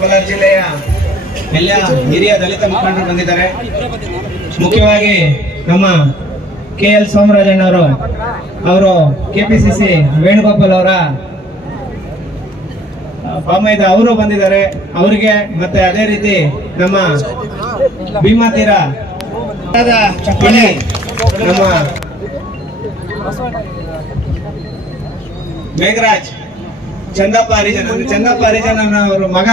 ಕೋಲಾರ ಜಿಲ್ಲೆಯ ಎಲ್ಲ ಹಿರಿಯ ದಲಿತ ಮುಖಂಡರು ಬಂದಿದ್ದಾರೆ. ಮುಖ್ಯವಾಗಿ ನಮ್ಮ ಕೆ ಎಲ್ ಸೋಮರಾಜಣ್ಣವರು, ಅವರು ಕೆಪಿಸಿಸಿ ವೇಣುಗೋಪಾಲ್ ಅವರ ಬಾಮೈದ ಅವರು ಬಂದಿದ್ದಾರೆ. ಅವರಿಗೆ ಮತ್ತೆ ಅದೇ ರೀತಿ ನಮ್ಮ ಭೀಮಾ ತೀರ ಚಪ್ಪಲಿ ನಮ್ಮ ಮೇಘರಾಜ್ ಚಂದಪ್ಪ ಹರಿಜನ್ ಚಂದಪ್ಪ ಹರಿಜನ್ ಅವರ ಮಗ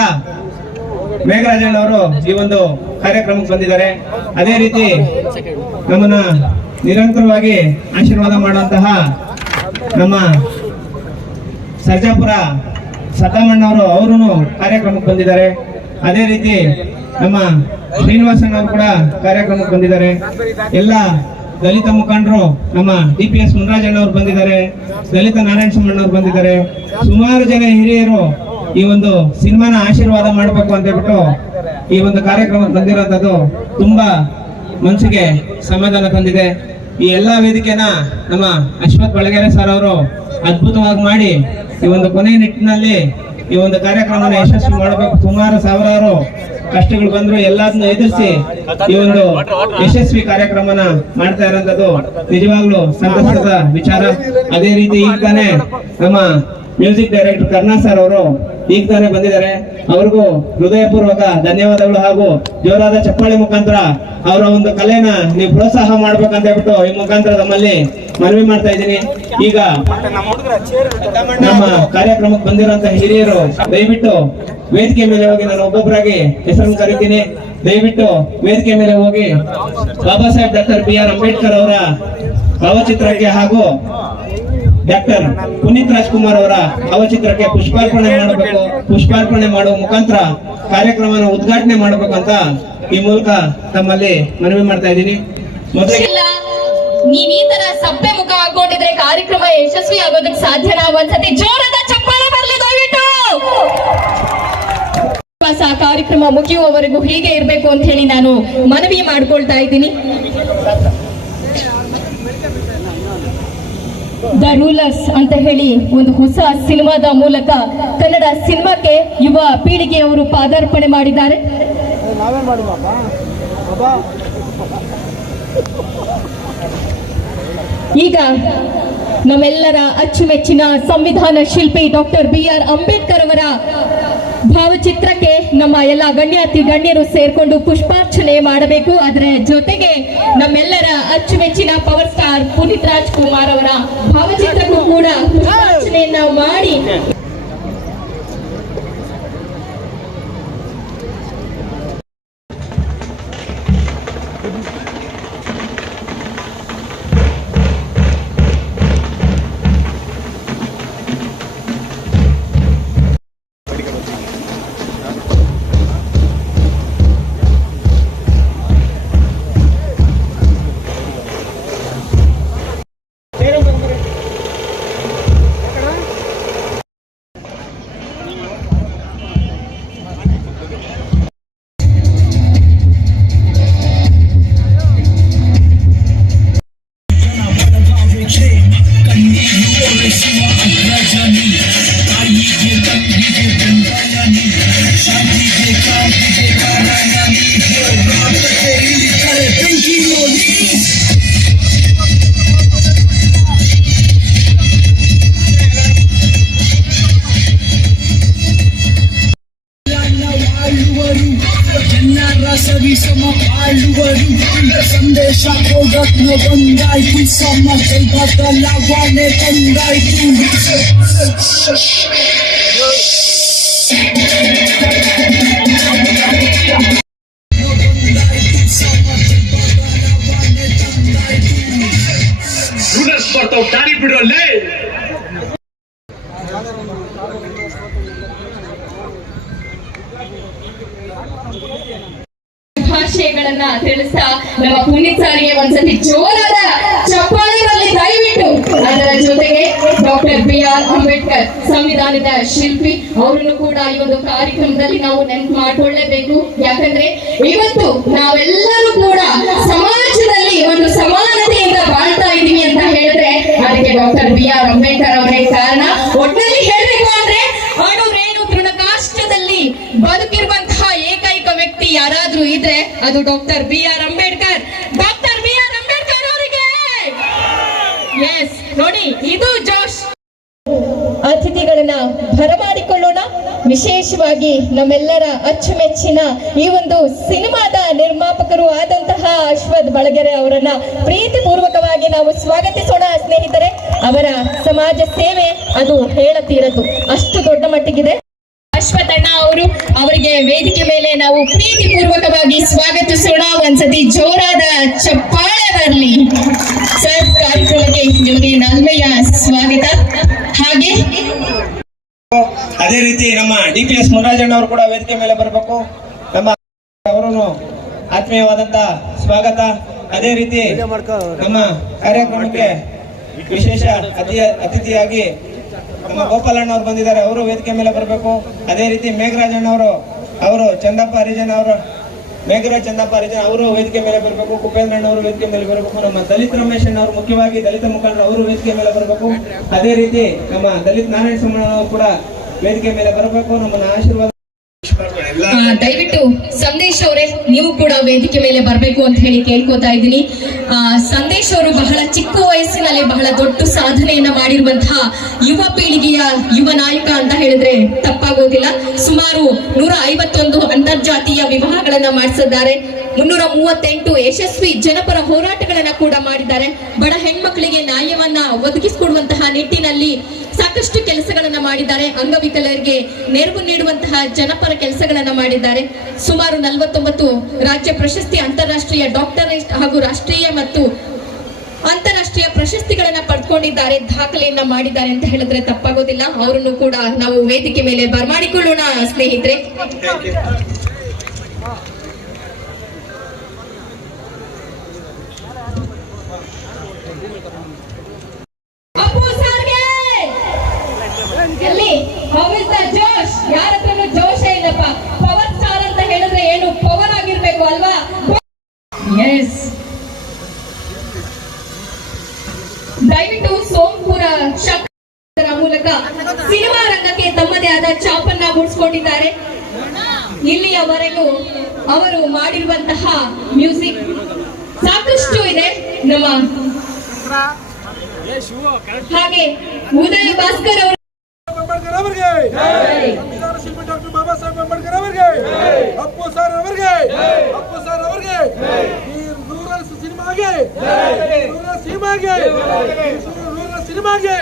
ಮೇಘರಾಜನ್ ಅವರು ಈ ಒಂದು ಕಾರ್ಯಕ್ರಮಕ್ಕೆ ಬಂದಿದ್ದಾರೆ. ಅದೇ ರೀತಿ ನಮ್ಮನ್ನ ನಿರಂತರವಾಗಿ ಆಶೀರ್ವಾದ ಮಾಡುವಂತಹ ನಮ್ಮ ಸರ್ಜಾಪುರ ಸದ್ದಾಮಣ್ಣವರು ಅವರು ಕಾರ್ಯಕ್ರಮಕ್ಕೆ ಬಂದಿದ್ದಾರೆ. ಅದೇ ರೀತಿ ನಮ್ಮ ಶ್ರೀನಿವಾಸನ್ ಅವರು ಕೂಡ ಕಾರ್ಯಕ್ರಮಕ್ಕೆ ಬಂದಿದ್ದಾರೆ. ಎಲ್ಲ ದಲಿತ ಮುಖಂಡರು, ನಮ್ಮ ಡಿ ಪಿ ಎಸ್ ಮುನರಾಜಣ್ಣವ್ರು ಬಂದಿದ್ದಾರೆ, ದಲಿತ ನಾರಾಯಣ ಸುಮ್ಮಣ್ಣವ್ರು ಬಂದಿದ್ದಾರೆ. ಸುಮಾರು ಜನ ಹಿರಿಯರು ಈ ಒಂದು ಸಿನಿಮಾನ ಆಶೀರ್ವಾದ ಮಾಡಬೇಕು ಅಂತ ಹೇಳ್ಬಿಟ್ಟು ಈ ಒಂದು ಕಾರ್ಯಕ್ರಮ ಬಂದಿರೋಂಥದ್ದು ತುಂಬಾ ಮನಸ್ಸಿಗೆ ಸಮಾಧಾನ ತಂದಿದೆ. ಈ ಎಲ್ಲಾ ವೇದಿಕೆನ ನಮ್ಮ ಅಶ್ವಥ್ ಬಳಗೇರೆ ಸರ್ ಅವರು ಅದ್ಭುತವಾಗಿ ಮಾಡಿ ಈ ಒಂದು ಕೊನೆ ನಿಟ್ಟಿನಲ್ಲಿ ಈ ಒಂದು ಕಾರ್ಯಕ್ರಮನ ಯಶಸ್ವಿ ಮಾಡಬೇಕು. ಸುಮಾರು ಸಾವಿರಾರು ಕಷ್ಟಗಳು ಬಂದ್ರು ಎಲ್ಲದನ್ನ ಎದುರಿಸಿ ಈ ಒಂದು ಯಶಸ್ವಿ ಕಾರ್ಯಕ್ರಮನ ಮಾಡ್ತಾ ಇರೋಂಥದ್ದು ನಿಜವಾಗ್ಲೂ ಸಂತಸದ ವಿಚಾರ. ಅದೇ ರೀತಿ ಈಗ ತಾನೇ ನಮ್ಮ ಮ್ಯೂಸಿಕ್ ಡೈರೆಕ್ಟರ್ ಕರ್ನಾ ಸರ್ ಅವರು ಈಗ ತಾನೇ ಬಂದಿದ್ದಾರೆ. ಅವ್ರಿಗೂ ಹೃದಯಪೂರ್ವಕ ಧನ್ಯವಾದಗಳು ಹಾಗೂ ಜೋರಾದ ಚಪ್ಪಾಳಿ ಮುಖಾಂತರ ಅವರ ಒಂದು ಕಲೆನ ನೀವು ಪ್ರೋತ್ಸಾಹ ಮಾಡ್ಬೇಕಂತ ಹೇಳ್ಬಿಟ್ಟು ಈ ಮುಖಾಂತರ ನಮ್ಮಲ್ಲಿ ಮನವಿ ಮಾಡ್ತಾ ಇದ್ದೀನಿ. ಈಗ ನಮ್ಮ ಕಾರ್ಯಕ್ರಮಕ್ಕೆ ಬಂದಿರುವಂತ ಹಿರಿಯರು, ದಯವಿಟ್ಟು ವೇದಿಕೆ ಮೇಲೆ ಹೋಗಿ ನಾನು ಒಬ್ಬೊಬ್ಬರಾಗಿ ಹೆಸರನ್ನು ಕರಿತೀನಿ. ದಯವಿಟ್ಟು ವೇದಿಕೆ ಮೇಲೆ ಹೋಗಿ Baba Saheb doctor B R Ambedkar ಅವರ ಭಾವಚಿತ್ರಕ್ಕೆ ಹಾಗೂ ಡಾಕ್ಟರ್ ಪುನೀತ್ ರಾಜ್ಕುಮಾರ್ ಅವರ ಭಾವಚಿತ್ರಕ್ಕೆ ಪುಷ್ಪಾರ್ಪಣೆ ಮಾಡಬೇಕು. ಪುಷ್ಪಾರ್ಪಣೆ ಮಾಡುವ ಮುಖಾಂತರ ಕಾರ್ಯಕ್ರಮನ ಉದ್ಘಾಟನೆ ಮಾಡಬೇಕಂತ ಈ ಮೂಲಕ ತಮ್ಮಲ್ಲಿ ಮನವಿ ಮಾಡ್ತಾ ಇದ್ದೀನಿ. ನೀವ್ ಈ ತರ ಮುಖ ಹಾಕೊಂಡಿದ್ರೆ ಕಾರ್ಯಕ್ರಮ ಯಶಸ್ವಿ ಆಗೋದಕ್ಕೆ ಸಾಧ್ಯನಾ? ಒಂದ್ಸತಿ ಜೋರಾದ ಚಪ್ಪಾಳೆ ಬರಲಿ ದಯವಿಟ್ಟು! ಕಾರ್ಯಕ್ರಮ ಮುಗಿಯುವವರೆಗೂ ಹೀಗೆ ಇರಬೇಕು ಅಂತ ಹೇಳಿ ನಾನು ಮನವಿ ಮಾಡ್ಕೊಳ್ತಾ ಇದ್ದೀನಿ. ದ ರೂಲರ್ಸ್ ಅಂತ ಹೇಳಿ ಒಂದು ಹೊಸ ಸಿನಿಮಾದ ಮೂಲಕ ಕನ್ನಡ ಸಿನಿಮಾಕ್ಕೆ ಯುವ ಪೀಳಿಗೆಯವರು ಪಾದಾರ್ಪಣೆ ಮಾಡಿದ್ದಾರೆ. ಈಗ ನಮ್ಮೆಲ್ಲರ ಅಚ್ಚುಮೆಚ್ಚಿನ ಸಂವಿಧಾನ ಶಿಲ್ಪಿ ಡಾಕ್ಟರ್ ಬಿ ಆರ್ ಅಂಬೇಡ್ಕರ್ ಅವರ ಭಾವಚಿತ್ರಕ್ಕೆ ನಮ್ಮ ಎಲ್ಲ ಗಣ್ಯಾತಿ ಗಣ್ಯರು ಸೇರ್ಕೊಂಡು ಪುಷ್ಪಾರ್ಚನೆ ಮಾಡಬೇಕು. ಅದರ ಜೊತೆಗೆ ನಮ್ಮೆಲ್ಲರ ಅಚ್ಚುಮೆಚ್ಚಿನ ಪವರ್ ಸ್ಟಾರ್ ಪುನೀತ್ ರಾಜ್ ಕುಮಾರ್ ಅವರ ಭಾವಚಿತ್ರಕ್ಕೂ ಕೂಡ ಪುಷ್ಪಾರ್ಚನೆಯನ್ನ ಮಾಡಿ ಬದಲಾವಣೆ ತಂದಾಯ್ತು ರೂಢರ್ಸ್ ಬರ್ತಾವ್ ದಾರಿ ಬಿಡ್ರಲ್ಲೇ ಭಾಷೆಗಳನ್ನ ತಿಳಿಸ್ತಾ ನಮ್ಮ ಪುನೀತ್ ಸಾರಿಗೆ ಒಂದ್ಸತಿ ಜೋರಾದ ಚಪ್ಪಾಳೆ ಬರಲಿ ದಯವಿಟ್ಟು ಅದರ ಜೊತೆಗೆ ಡಾಕ್ಟರ್ ಬಿ ಆರ್ ಅಂಬೇಡ್ಕರ್ ಸಂವಿಧಾನದ ಶಿಲ್ಪಿ. ಅವರನ್ನು ಕೂಡ ಈ ಒಂದು ಕಾರ್ಯಕ್ರಮದಲ್ಲಿ ನಾವು ನೆನಪು ಮಾಡ್ಕೊಳ್ಳೇಬೇಕು. ಯಾಕಂದ್ರೆ ಇವತ್ತು ನಾವೆಲ್ಲರೂ ಕೂಡ ಸಮಾಜದಲ್ಲಿ ಒಂದು ಸಮಾನತೆಯಿಂದ ಬಾಳ್ತಾ ಇದ್ದೀವಿ ಅಂತ ಹೇಳಿದ್ರೆ ಅದಕ್ಕೆ ಡಾಕ್ಟರ್ ಬಿ ಆರ್ ಅಂಬೇಡ್ಕರ್ ಅವರೇ ಕಾರಣ. ಒಟ್ಟಿನಲ್ಲಿ ಹೇಳಬೇಕು ಅಂದ್ರೆ ಅಣು ರೇಣು ತೃಣಕಾಷ್ಟದಲ್ಲಿ ವ್ಯಕ್ತಿ ಯಾರಾದ್ರೂ ಇದ್ರೆ ಅದು doctor B R Ambedkar doctor B R Ambedkar ಅವರಿಗೆ ಎಸ್ ನೋಡಿ, ಇದು ಜೋಶ್. ಅತಿಥಿಗಳನ್ನ ಬರಮಾಡಿಕೊಳ್ಳೋಣ. ವಿಶೇಷವಾಗಿ ನಮ್ಮೆಲ್ಲರ ಅಚ್ಚುಮೆಚ್ಚಿನ ಈ ಒಂದು ಸಿನಿಮಾದ ನಿರ್ಮಾಪಕರು ಆದಂತಹ ಅಶ್ವಥ್ ಬಳಗೆರೆ ಅವರನ್ನ ಪ್ರೀತಿಪೂರ್ವಕವಾಗಿ ನಾವು ಸ್ವಾಗತಿಸೋಣ, ಸ್ನೇಹಿತರೆ. ಅವರ ಸಮಾಜ ಸೇವೆ ಅದು ಹೇಳತೀರದು ಅಷ್ಟು ದೊಡ್ಡ ಮಟ್ಟಿಗಿದೆ. ಅಶ್ವಥಣ್ಣ ಅವರು ಅವರಿಗೆ ವೇದಿಕೆ ಮೇಲೆ ನಾವು ಪ್ರೀತಿಪೂರ್ವಕವಾಗಿ ಸ್ವಾಗತಿಸೋಣ. ಒಂದ್ಸತಿ ಜೋರಾದ ಚಪ್ಪಾಳೆ ಬರಲಿ. ಸರ್ ನಲ್ಮೆಯ ಸ್ವಾಗತ. ಹಾಗೆ ಅದೇ ರೀತಿ ನಮ್ಮ ಡಿ ಪಿ ಎಸ್ ಮುರಾಜಣ್ಣ ಅವರು ಕೂಡ ವೇದಿಕೆ ಮೇಲೆ ಬರಬೇಕು. ನಮ್ಮ ಅವರನ್ನು ಆತ್ಮೀಯವಾದಂತ ಸ್ವಾಗತ. ಅದೇ ರೀತಿ ನಮ್ಮ ಕಾರ್ಯಕ್ರಮಕ್ಕೆ ವಿಶೇಷ ಅತಿ ಅತಿಥಿಯಾಗಿ ನಮ್ಮ ಗೋಪಾಲಣ್ಣ ಅವರು ಬಂದಿದ್ದಾರೆ. ಅವರು ವೇದಿಕೆ ಮೇಲೆ ಬರಬೇಕು. ಅದೇ ರೀತಿ ಮೇಘರಾಜಣ್ಣ ಅವರು ಅವರು ಚಂದಪ್ಪ ಹರಿಜನ್ ಅವರು ಮೇಘರಾಜ್ ಚಂದಪ್ಪ ಅವರು ವೇದಿಕೆ ಮೇಲೆ ಬರಬೇಕು. ಕುಪೇಂದ್ರಣ್ಣ ಅವರು ವೇದಿಕೆ ಮೇಲೆ ಬರಬೇಕು. ನಮ್ಮ ದಲಿತ್ ರಮೇಶ್ ಅವರು ಮುಖ್ಯವಾಗಿ ದಲಿತ ಮುಖಂಡರು ಅವರು ವೇದಿಕೆ ಮೇಲೆ ಬರಬೇಕು. ಅದೇ ರೀತಿ ನಮ್ಮ ದಲಿತ ನಾರಾಯಣ ಸುಮಣ್ಣ ಕೂಡ ವೇದಿಕೆ ಮೇಲೆ ಬರಬೇಕು. ನಮ್ಮನ್ನ ಆಶೀರ್ವಾದ ದಯವಿಟ್ಟು ಸಂದೇಶ್ ಅವರೇ, ನೀವು ಕೂಡ ವೇದಿಕೆ ಮೇಲೆ ಬರಬೇಕು ಅಂತ ಹೇಳಿ ಕೇಳ್ಕೊತಾ ಇದ್ದೀನಿ. ಸಂದೇಶ್ ಅವರು ಬಹಳ ಚಿಕ್ಕ ವಯಸ್ಸಿನಲ್ಲಿ ಬಹಳ ದೊಡ್ಡ ಸಾಧನೆಯನ್ನ ಮಾಡಿರುವಂತಹ ಯುವ ಪೀಳಿಗೆಯ ಯುವ ನಾಯಕ ಅಂತ ಹೇಳಿದ್ರೆ ತಪ್ಪಾಗೋದಿಲ್ಲ. ಸುಮಾರು ನೂರ ಐವತ್ತೊಂದು ಅಂತರ್ಜಾತೀಯ ವಿವಾಹಗಳನ್ನ ಮಾಡಿಸಿದ್ದಾರೆ. ಮುನ್ನೂರ ಮೂವತ್ತೆಂಟು ಯಶಸ್ವಿ ಜನಪರ ಹೋರಾಟಗಳನ್ನ ಕೂಡ ಮಾಡಿದ್ದಾರೆ. ಬಡ ಹೆಣ್ಮಕ್ಳಿಗೆ ನ್ಯಾಯವನ್ನ ಒದಗಿಸಿಕೊಡುವಂತಹ ನಿಟ್ಟಿನಲ್ಲಿ ಸಾಕಷ್ಟು ಕೆಲಸಗಳನ್ನ ಮಾಡಿದ್ದಾರೆ. ಅಂಗವಿಕಲರಿಗೆ ನೆರವು ನೀಡುವಂತಹ ಜನಪರ ಕೆಲಸಗಳನ್ನ ಮಾಡಿದ್ದಾರೆ. ಸುಮಾರು ನಲವತ್ತೊಂಬತ್ತು ರಾಜ್ಯ ಪ್ರಶಸ್ತಿ, ಅಂತಾರಾಷ್ಟ್ರೀಯ ಡಾಕ್ಟರೇಟ್ ಹಾಗೂ ರಾಷ್ಟ್ರೀಯ ಮತ್ತು ಅಂತಾರಾಷ್ಟ್ರೀಯ ಪ್ರಶಸ್ತಿಗಳನ್ನ ಪಡ್ಕೊಂಡಿದ್ದಾರೆ, ದಾಖಲೆಯನ್ನ ಮಾಡಿದ್ದಾರೆ ಅಂತ ಹೇಳಿದ್ರೆ ತಪ್ಪಾಗೋದಿಲ್ಲ. ಅವರನ್ನು ಕೂಡ ನಾವು ವೇದಿಕೆ ಮೇಲೆ ಬರಮಾಡಿಕೊಳ್ಳೋಣ ಸ್ನೇಹಿತರೆ. ಅವರು ಮಾಡಿರುವಂತಹ ಮ್ಯೂಸಿಕ್ ಸಾಕಷ್ಟು ಇದೆ ನಮ್ಮ ಹಾಗೆ ಉದಯ ಭಾಸ್ಕರ್ ಅವರು ಅಂಬೇಡ್ಕರ್ ಅವರಿಗೆ. ಸಂವಿಧಾನ ಶಿಲ್ಪಿ ಡಾಕ್ಟರ್ ಬಾಬಾ ಸಾಹೇಬ್ ಅಂಬೇಡ್ಕರ್ ಅವರಿಗೆ. ಅಪ್ಪು ಸರ್ ಅವರಿಗೆ. ಅಪ್ಪು ಸರ್ ಅವರಿಗೆ. ಈ ರೂರಲ್ ಸಿನಿಮಾಗೆ. ರೂರಲ್ ಸಿನಿಮಾಗೆ. ರೂರಲ್ ಸಿನಿಮಾಗೆ.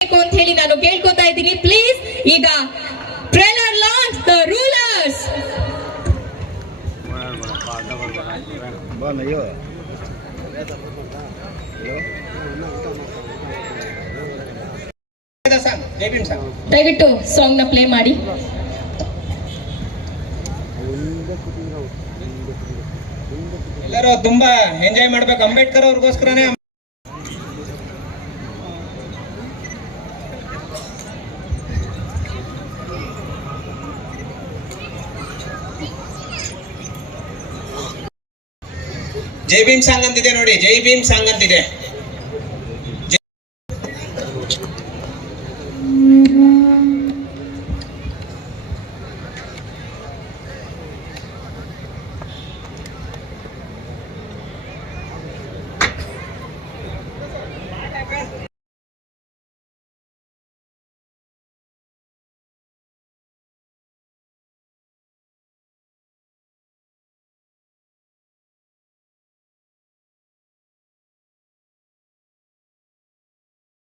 ಬೇಕು ಅಂತ ಹೇಳಿ ನಾನು ಕೇಳ್ಕೊತಾ ಇದ್ದೀನಿ. ಪ್ಲೀಸ್ ಈಗ ಟ್ರೇಲರ್ ದಯವಿಟ್ಟು ಸಾಂಗ್ನ ಪ್ಲೇ ಮಾಡಿ. ಎಲ್ಲರೂ ತುಂಬಾ ಎಂಜಾಯ್ ಮಾಡ್ಬೇಕು ಅಂಬೇಡ್ಕರ್ ಅವ್ರಿಗೋಸ್ಕರನೇ ಜೈ ಭೀಮ್ ಸಾಂಗ್ ಅಂತಿದೆ ನೋಡಿ ಜೈ ಭೀಮ್ ಸಾಂಗ್ ಅಂತಿದೆ.